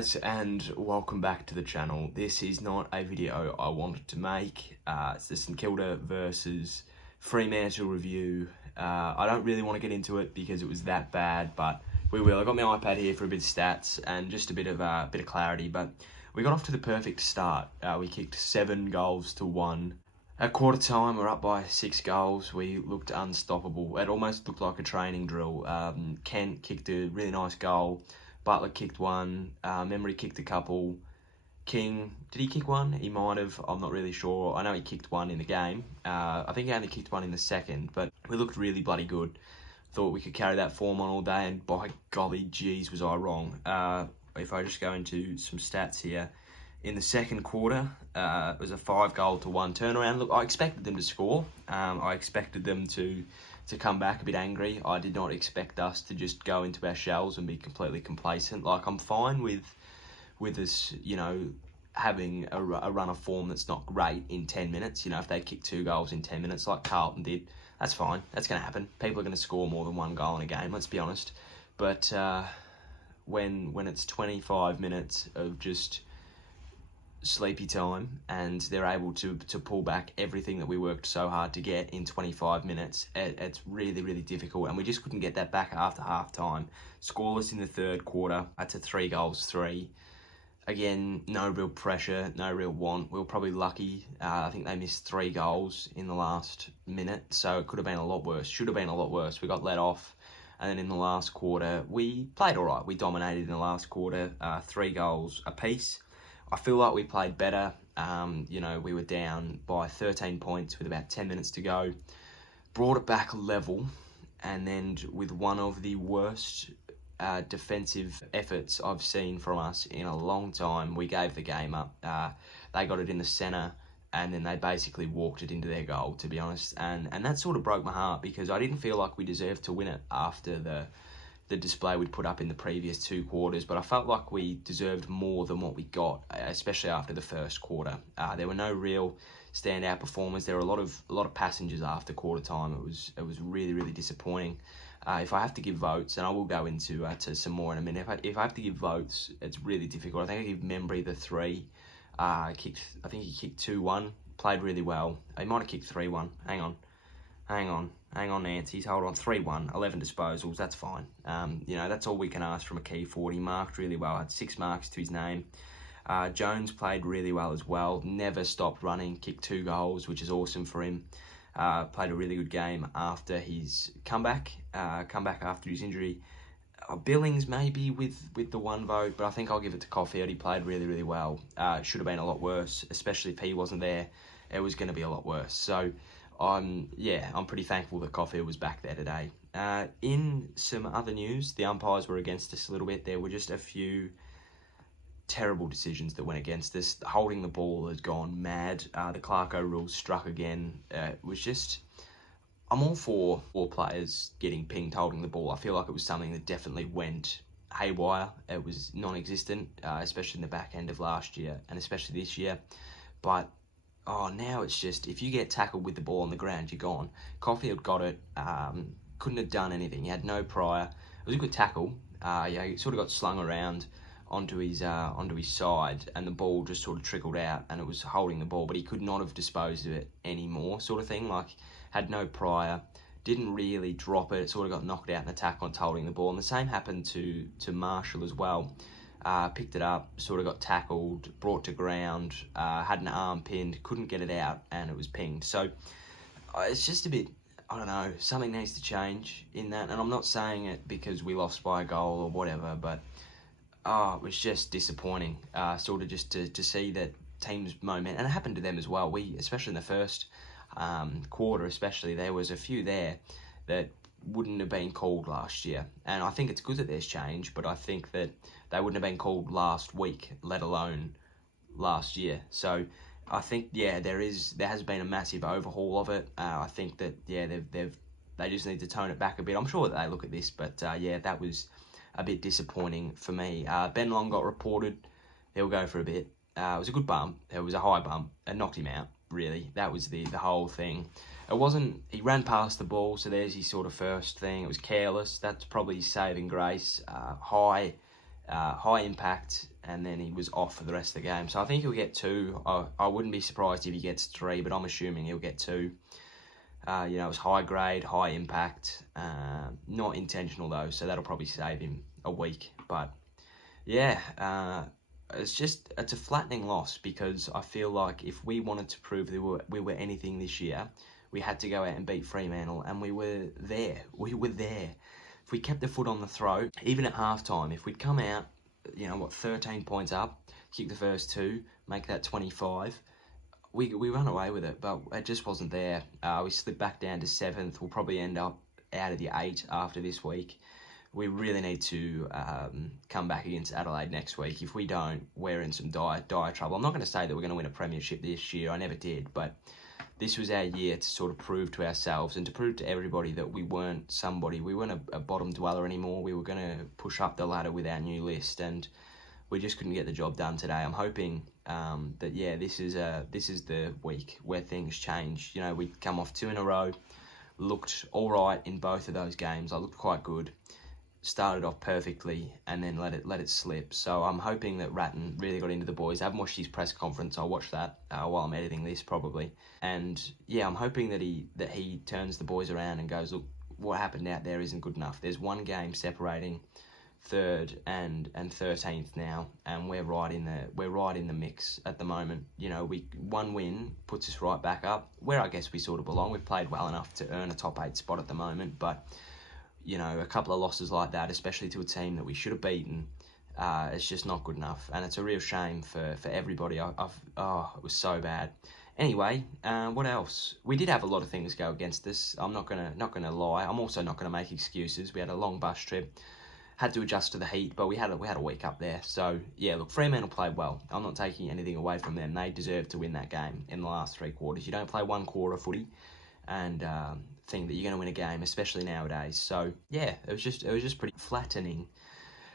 guys, and welcome back to the channel. This is not a video I wanted to make. It's the St Kilda versus Fremantle review. I don't really want to get into it because it was that bad, but we will. I got my iPad here for a bit of stats and just a bit of clarity. But we got off to the perfect start. We kicked 7 goals to 1. At quarter time, we're up by 6 goals. We looked unstoppable. It almost looked like a training drill. Kent kicked a really nice goal. Butler kicked one. Memory kicked a couple. King, did he kick one? He might have. I'm not really sure. I know he kicked one in the game. I think he only kicked one in the second, but we looked really bloody good. Thought we could carry that form on all day, and by golly, geez, was I wrong. If I just go into some stats here. In the second quarter, it was a 5-goal to 1 turnaround. Look, I expected them to score. I expected them to come back a bit angry. I did not expect us to just go into our shells and be completely complacent. Like, I'm fine with us, you know, having a run of form that's not great in 10 minutes. You know, if they kick 2 goals in 10 minutes like Carlton did, that's fine. That's going to happen. People are going to score more than 1 goal in a game, let's be honest. But when it's 25 minutes of just sleepy time and they're able to pull back everything that we worked so hard to get in 25 minutes, it's really, really difficult, and we just couldn't get that back after half time. Scoreless in the third quarter to 3-3. Again, no real pressure, no real want. We were probably lucky. I think they missed 3 goals in the last minute, so it could have been a lot worse. Should have been a lot worse. We got let off, and then in the last quarter we played all right. We dominated in the last quarter, 3 goals apiece. I feel like we played better. You know, we were down by 13 points with about 10 minutes to go. Brought it back a level, and then with one of the worst defensive efforts I've seen from us in a long time, we gave the game up. They got it in the centre, and then they basically walked it into their goal, to be honest. And that sort of broke my heart, because I didn't feel like we deserved to win it after the display we'd put up in the previous 2 quarters, but I felt like we deserved more than what we got, especially after the first quarter. There were no real standout performers. There were a lot of passengers after quarter time. It was really, really disappointing. If I have to give votes, and I will go into to some more in a minute, if I have to give votes, it's really difficult. I think I give Membry the 3. I think he kicked 2-1, played really well. He might have kicked 3-1. Hang on, Nancy's. Hold on, 3-1, 11 disposals, that's fine. You know, that's all we can ask from a key forward. He marked really well, had 6 marks to his name. Jones played really well as well, never stopped running, kicked 2 goals, which is awesome for him. Played a really good game after his comeback after his injury. Billings maybe with the 1 vote, but I think I'll give it to Caulfield. He played really, really well. Should have been a lot worse, especially if he wasn't there. It was going to be a lot worse. So I'm pretty thankful that Caulfield was back there today. In some other news, the umpires were against us a little bit. There were just a few terrible decisions that went against us. Holding the ball has gone mad. The Clarko rules struck again. It was just, I'm all for players getting pinged holding the ball. I feel like it was something that definitely went haywire. It was non-existent, especially in the back end of last year and especially this year. But now it's just, if you get tackled with the ball on the ground, you're gone. Caulfield got it, couldn't have done anything. He had no prior. It was a good tackle. He sort of got slung around onto his side, and the ball just sort of trickled out, and it was holding the ball, but he could not have disposed of it anymore, sort of thing. Like, had no prior, didn't really drop it. It sort of got knocked out in the tackle on holding the ball, and the same happened to Marshall as well. Picked it up, sort of got tackled, brought to ground, had an arm pinned, couldn't get it out, and it was pinged. So it's just a bit, I don't know, something needs to change in that. And I'm not saying it because we lost by a goal or whatever, but it was just disappointing, sort of just to see that teams' momentum, and it happened to them as well. We, especially in the first quarter, especially, there was a few there that wouldn't have been called last year. And I think it's good that there's change, but I think that they wouldn't have been called last week, let alone last year. So I think, there has been a massive overhaul of it. I think that, they just need to tone it back a bit. I'm sure that they look at this, but that was a bit disappointing for me. Ben Long got reported. He'll go for a bit. It was a good bump. It was a high bump. It knocked him out, really. That was the whole thing. It wasn't, he ran past the ball, so there's his sort of first thing. It was careless. That's probably his saving grace. High high impact, and then he was off for the rest of the game. So I think he'll get 2. I wouldn't be surprised if he gets 3, but I'm assuming he'll get 2. You know, it was high grade, high impact, not intentional though, so that'll probably save him a week. But yeah, it's a flattening loss, because I feel like if we wanted to prove that we were anything this year, we had to go out and beat Fremantle, and we were there. We were there. If we kept the foot on the throat, even at halftime, if we'd come out, you know, 13 points up, kick the first 2, make that 25, we run away with it, but it just wasn't there. We slipped back down to 7th. We'll probably end up out of the 8 after this week. We really need to come back against Adelaide next week. If we don't, we're in some dire trouble. I'm not going to say that we're going to win a premiership this year. I never did, but this was our year to sort of prove to ourselves and to prove to everybody that we weren't somebody. We weren't a bottom dweller anymore. We were going to push up the ladder with our new list, and we just couldn't get the job done today. I'm hoping that, yeah, this is the week where things change. You know, we come off 2 in a row, looked all right in both of those games. I looked quite good. Started off perfectly and then let it slip. So I'm hoping that Ratton really got into the boys. I haven't watched his press conference. I'll watch that while I'm editing this probably. And yeah, I'm hoping that he turns the boys around and goes, look, what happened out there isn't good enough. There's one game separating 3rd and 13th now, and we're right in the mix at the moment. You know, one win puts us right back up where I guess we sort of belong. We've played well enough to earn a top 8 spot at the moment, but you know, a couple of losses like that, especially to a team that we should have beaten, it's just not good enough, and it's a real shame for everybody. It was so bad. Anyway, what else? We did have a lot of things go against us. I'm not gonna lie. I'm also not gonna make excuses. We had a long bus trip, had to adjust to the heat, but we had a week up there. So yeah, look, Fremantle played well. I'm not taking anything away from them. They deserved to win that game in the last 3 quarters. You don't play 1 quarter footy and think that you're going to win a game, especially nowadays. So yeah, it was just pretty flattening.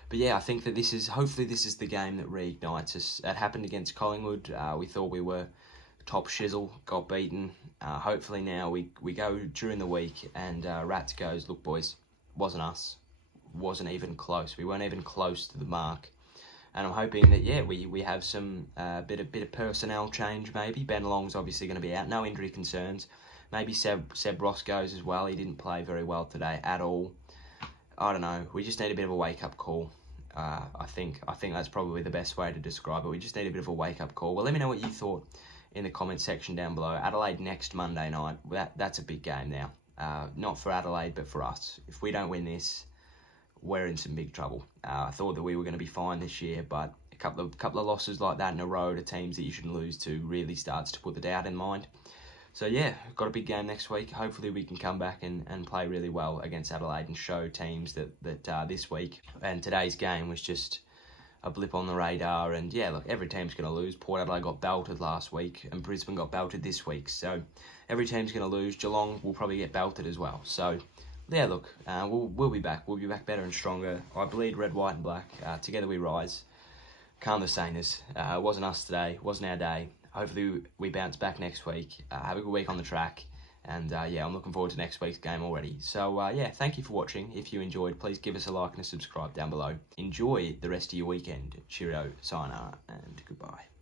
But yeah, I think that hopefully this is the game that reignites us. It happened against Collingwood. We thought we were top shizzle, got beaten. Hopefully now we go during the week and Rats goes, look boys, wasn't us. Wasn't even close. We weren't even close to the mark. And I'm hoping that, yeah, we have some bit of personnel change maybe. Ben Long's obviously going to be out. No injury concerns. Maybe Seb Ross goes as well. He didn't play very well today at all. I don't know. We just need a bit of a wake-up call. I think that's probably the best way to describe it. We just need a bit of a wake-up call. Well, let me know what you thought in the comment section down below. Adelaide next Monday night. That's a big game now. Not for Adelaide, but for us. If we don't win this, we're in some big trouble. I thought that we were going to be fine this year, but a couple of losses like that in a row to teams that you shouldn't lose to really starts to put the doubt in mind. So yeah, got a big game next week. Hopefully we can come back and play really well against Adelaide and show teams that this week. And today's game was just a blip on the radar. And yeah, look, every team's going to lose. Port Adelaide got belted last week and Brisbane got belted this week. So every team's going to lose. Geelong will probably get belted as well. So yeah, look, we'll be back. We'll be back better and stronger. I bleed red, white and black. Together we rise. Calm the Sainers. It wasn't us today. It wasn't our day. Hopefully we bounce back next week. Have a good week on the track. And yeah, I'm looking forward to next week's game already. So yeah, thank you for watching. If you enjoyed, please give us a like and a subscribe down below. Enjoy the rest of your weekend. Cheerio, sayonara, and goodbye.